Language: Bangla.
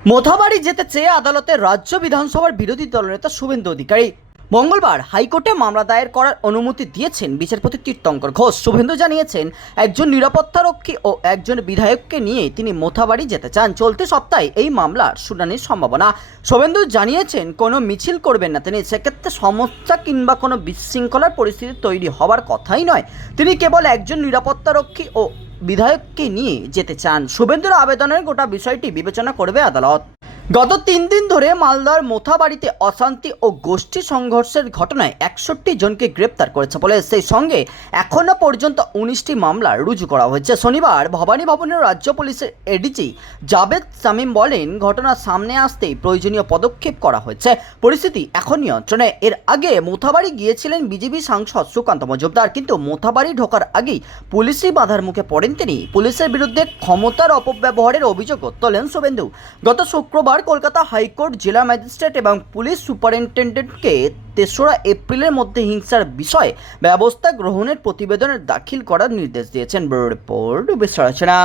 মোথাবাড়ি যেতে চেয়ে আদালতে রাজ্য বিধানসভার বিরোধী দলনেতা শুভেন্দু অধিকারী মঙ্গলবার হাইকোর্টে মামলা দায়ের করার অনুমতি দিয়েছেন বিচারপতি তীর্থঙ্কর ঘোষ। শুভেন্দু জানিয়েছেন, একজন নিরাপত্তারক্ষী ও একজন বিধায়ককে নিয়ে তিনি মোথাবাড়ি যেতে চান। চলতি সপ্তাহে এই মামলার শুনানির সম্ভাবনা। শুভেন্দু জানিয়েছেন, কোনো মিছিল করবেন না তিনি। সেক্ষেত্রে সমস্যা কিংবা কোনো বিশৃঙ্খলার পরিস্থিতি তৈরি হওয়ার কথাই নয়। তিনি কেবল একজন নিরাপত্তারক্ষী ও বিধায়ককে নিয়ে যেতে চান। শুভেন্দুর আবেদনের গোটা বিষয়টি বিবেচনা করবে আদালত। গত তিন দিন ধরে মালদার মোথাবাড়িতে অশান্তি ও গোষ্ঠী সংঘর্ষের ঘটনায় একষট্টি জনকে গ্রেপ্তার করেছে বলে সেই সঙ্গে এখনও পর্যন্ত উনিশটি মামলা রুজু করা হয়েছে। শনিবার ভবানী ভবনের রাজ্য পুলিশের এডিজি জাবেদ সামিম বলেন ঘটনা সামনে আসতেই প্রয়োজনীয় পদক্ষেপ করা হয়েছে। পরিস্থিতি এখন নিয়ন্ত্রণে। এর আগে মোথাবাড়ি গিয়েছিলেন বিজেপি সাংসদ সুকান্ত মজুমদার, কিন্তু মোথাবাড়ি ঢোকার আগেই পুলিশই বাধার মুখে পড়েন তিনি। পুলিশের বিরুদ্ধে ক্ষমতার অপব্যবহারের অভিযোগও তোলেন শুভেন্দু। গত শুক্রবার কলকাতা হাইকোর্ট, জেলা ম্যাজিস্ট্রেট এবং পুলিশ সুপারিনটেন্ডেন্টকে তেসরা এপ্রিলের মধ্যে হিংসার বিষয়ে ব্যবস্থা গ্রহণের প্রতিবেদনের দাখিল করার নির্দেশ দিয়েছেন ব্যুরো রিপোর্ট বিশ্লেষণা